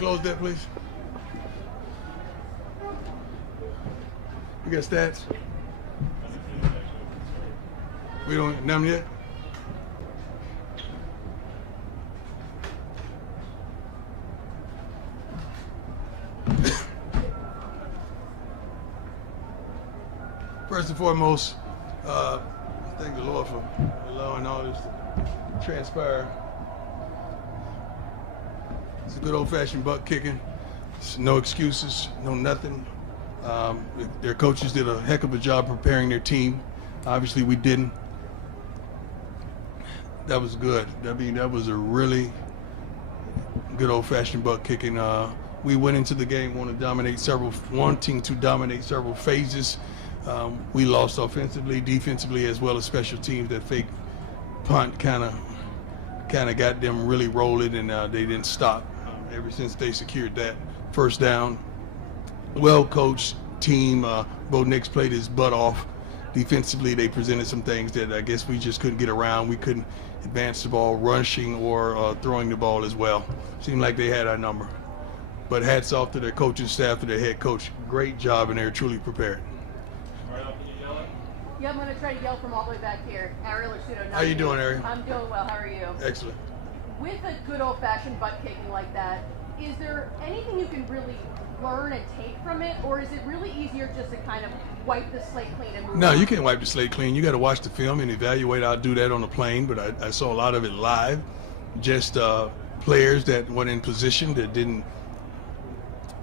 close that, please? You got stats? We don't, none yet? First and foremost, thank the Lord for allowing all this to transpire. It's a good old-fashioned butt kicking. It's no excuses, no nothing. Their coaches did a heck of a job preparing their team. Obviously, we didn't. That was good. I mean, that was a really good old-fashioned butt kicking. We went into the game wanting to dominate several phases. We lost offensively, defensively, as well as special teams. That fake punt kind of got them really rolling, and they didn't stop ever since they secured that first down. Well-coached team. Bo Nix played his butt off. Defensively, they presented some things that I guess we just couldn't get around. We couldn't advance the ball, rushing or throwing the ball as well. Seemed like they had our number. But hats off to their coaching staff, to their head coach. Great job, and they're truly prepared. Yeah, I'm going to try to yell from all the way back here. Ariel Arsuto. How you doing, Ariel? I'm doing well. How are you? Excellent. With a good old-fashioned butt kicking like that, is there anything you can really learn and take from it, or is it really easier just to kind of wipe the slate clean and move on? No, you can't wipe the slate clean. You got to watch the film and evaluate. I'll do that on the plane, but I saw a lot of it live. Just players that weren't in position, that didn't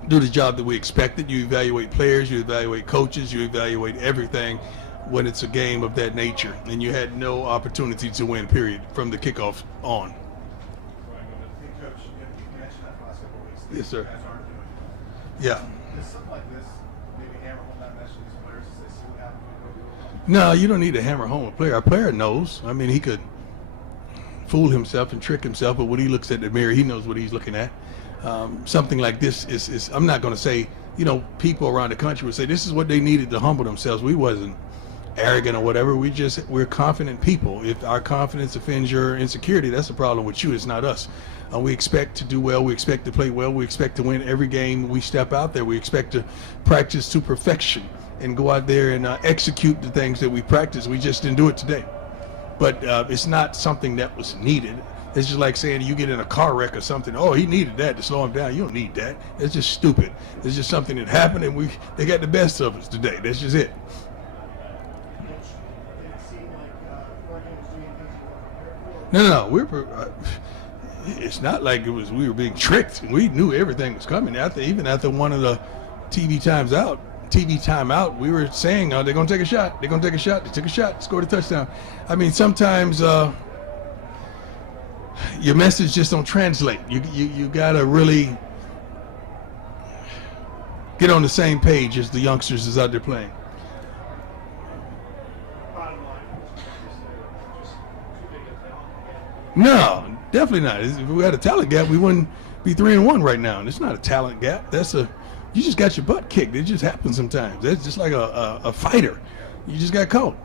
do the job that we expected. You evaluate players, you evaluate coaches, you evaluate everything when it's a game of that nature, and you had no opportunity to win, period, from the kickoff on. Yes, sir. Yeah. Something like this, maybe hammer home that message to these players as they see what happens. No, you don't need to hammer home a player. A player knows. I mean, he could fool himself and trick himself, but when he looks at the mirror, he knows what he's looking at. Something like this is I'm not going to say, people around the country would say this is what they needed to humble themselves. We wasn't arrogant or whatever. We're confident people. If our confidence offends your insecurity, that's the problem with you. It's not us. We expect to do well. We expect to play well. We expect to win every game we step out there. We expect to practice to perfection and go out there and execute the things that we practice. We just didn't do it today. But it's not something that was needed. It's just like saying you get in a car wreck or something. Oh, he needed that to slow him down. You don't need that. It's just stupid. It's just something that happened, and they got the best of us today. That's just it. No. It's not like we were being tricked. We knew everything was coming. Even after one of the TV timeout, we were saying, they're going to take a shot. They're going to take a shot. They took a shot, scored a touchdown. I mean, sometimes your message just don't translate. You got to really get on the same page as the youngsters is out there playing. No, definitely not. If we had a talent gap, we wouldn't be 3-1 right now. And it's not a talent gap. You just got your butt kicked. It just happens sometimes. That's just like a fighter. You just got caught.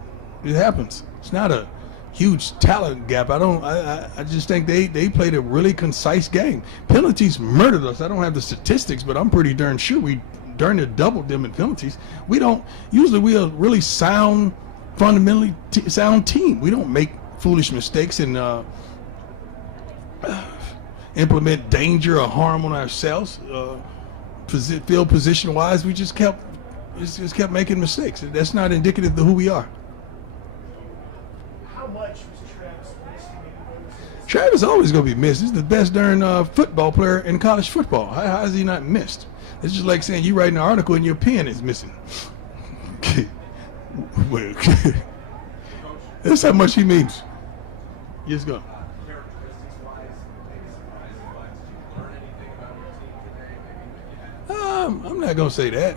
It happens. It's not a huge talent gap. I just think they played a really concise game. Penalties murdered us. I don't have the statistics, but I'm pretty darn sure we darn near doubled them in penalties. Usually we're a really sound, fundamentally sound team. We don't make foolish mistakes and implement danger or harm on ourselves. Field position wise, we just kept making mistakes. That's not indicative of who we are. How much was Travis missed? Travis always gonna be missed. He's the best darn football player in college football. How is he not missed? It's just like saying you write an article and your pen is missing. Well, that's how much he means. Yes, go. I'm not going to say that.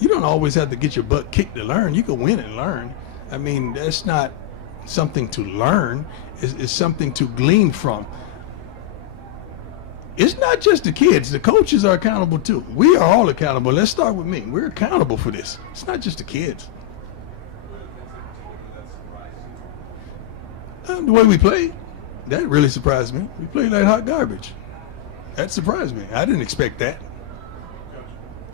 You don't always have to get your butt kicked to learn. You can win and learn. I mean, that's not something to learn. It's something to glean from. It's not just the kids. The coaches are accountable too. We are all accountable. Let's start with me. We're accountable for this. It's not just the kids. The way we played, that really surprised me. We played like hot garbage. That surprised me. I didn't expect that. Coach,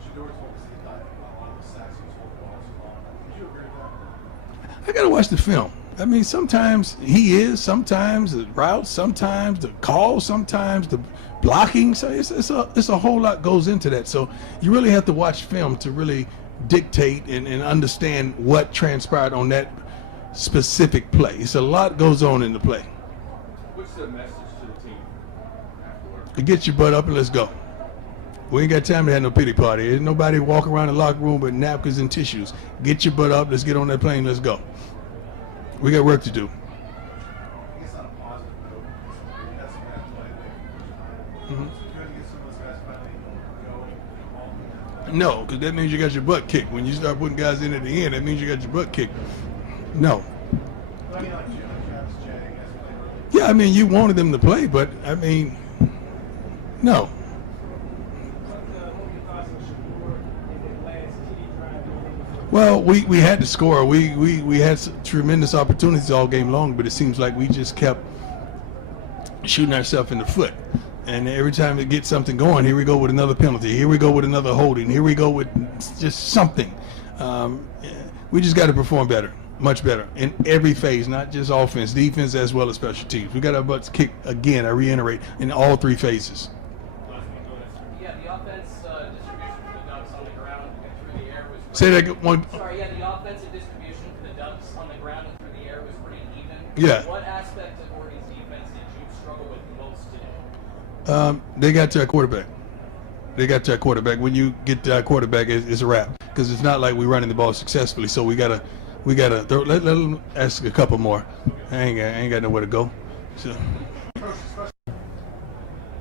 Shador's obviously not a lot of the sacks he was holding the ball too long. Would you agree with that? I gotta watch the film. I mean, sometimes he is, sometimes the routes, sometimes the calls, sometimes the blocking. So it's a whole lot goes into that. So you really have to watch film to really dictate and understand what transpired on that specific play. It's a lot goes on in the play. What's the message to the team afterward? To get your butt up and let's go. We ain't got time to have no pity party. There's nobody walking around the locker room with napkins and tissues. Get your butt up. Let's get on that plane. Let's go. We got work to do. I guess on a positive note, maybe that's some bad play. It's good to get some of those guys finally going. No, because that means you got your butt kicked. When you start putting guys in at the end, that means you got your butt kicked. No. But I mean, like Travis Jay, guys played really Yeah, I mean, you wanted them to play, but, I mean, no. Well, we had to score. We had tremendous opportunities all game long, but it seems like we just kept shooting ourselves in the foot. And every time we get something going, here we go with another penalty. Here we go with another holding. Here we go with just something. We just got to perform better, much better, in every phase, not just offense, defense, as well as special teams. We got our butts kicked again, I reiterate, in all three phases. Yeah, the offense distribution for the Ducks on the ground and through the air was Say that one. Sorry, yeah, the offensive distribution for the Ducks on the ground and through the air was pretty even. Yeah. What aspect of Oregon's defense did you struggle with most today? They got to our quarterback. They got to our quarterback. When you get to our quarterback, it's a wrap. Because it's not like we're running the ball successfully. So we gotta let them ask a couple more. I ain't got nowhere to go. So.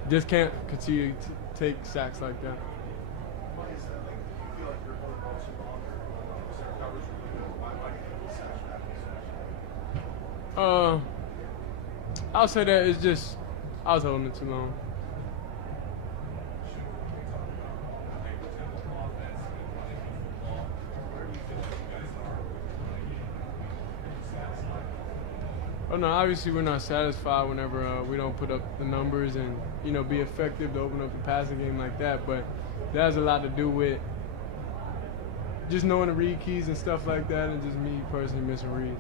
Just can't continue to take sacks like that. Why is that? Like, do you feel like you're holding the ball too long, or is there coverage really good? Why can't you get sacks after sacks? I'll say that it's just I was holding it too long. Oh no, obviously we're not satisfied whenever we don't put up the numbers and be effective to open up the passing game like that. But that has a lot to do with just knowing the read keys and stuff like that, and just me personally missing reads.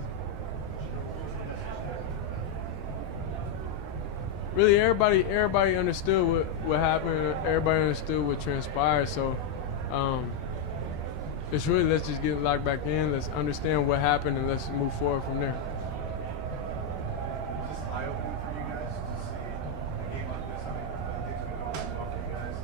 Really, everybody understood what happened. Everybody understood what transpired. So it's really, let's just get locked back in. Let's understand what happened and let's move forward from there. Is this eye-opening for you guys to see a game like this? I mean, things have been going well for you guys.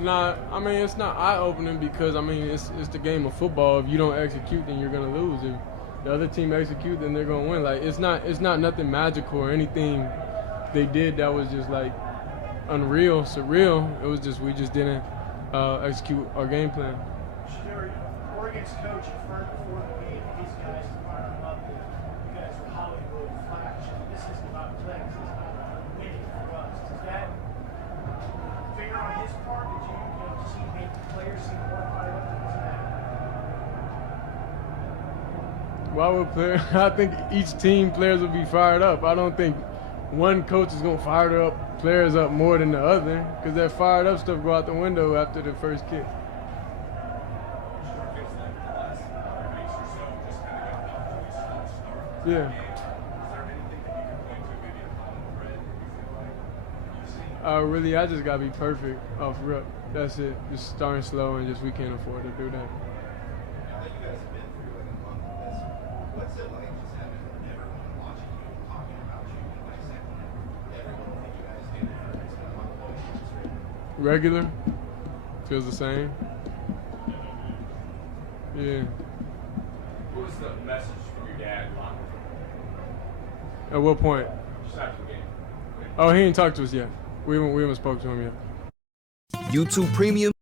Nah, I mean, it's not eye-opening because, I mean, it's the game of football. If you don't execute, then you're going to lose. If the other team execute, then they're going to win. Like, it's not nothing magical or anything they did that was just, like, unreal, surreal. It was just we just didn't execute our game plan. Shador, Oregon's coach affirmed before the game that these guys are firing up. You guys are Hollywood Flash. This isn't about clicks. It's about winning for us. Does that figure on his part? Did you see make the players seem more fired up because of that? Why would I think each team players will be fired up. I don't think one coach is going to fire up players up more than the other because that fired up stuff go out the window after the first kick. Yeah. Really, I just got to be perfect off rip. That's it. Just starting slow and just we can't afford to do that. Now that you guys have been through like a month of this, what's it like just having everyone watching you and talking about you and dissecting everyone that you guys do for it's been a month of straight? Regular. Feels the same. Yeah. What was the message from your dad in locker room? At what point? Just after the game. Oh, he ain't talked to us yet. We haven't spoke to him yet. YouTube Premium